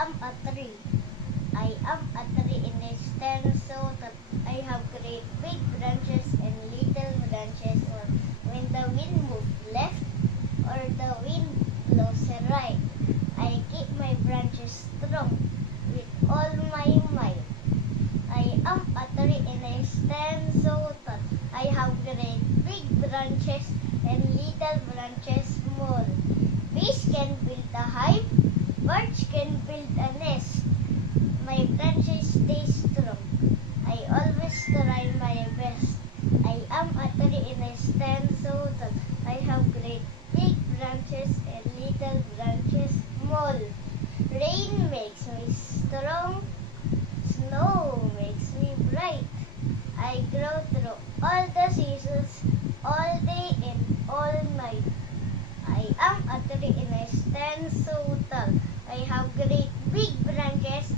am a tree. I am a tree in a stand so that I have great big branches and little branches. Or when the wind moves left or the wind blows right, I keep my branches strong with all my might. I am a tree and I stand so tall. I have great big branches and little branches small. Bees can build a hive, birds can build a nest. My branches stay strong. I always try my best. I am a tree and I stand so tall. I have great big branches and little branches small. Rain makes me strong. Snow makes me bright. I grow through all the seasons, all day and all night. I am a tree and I stand so tall. I have great big branches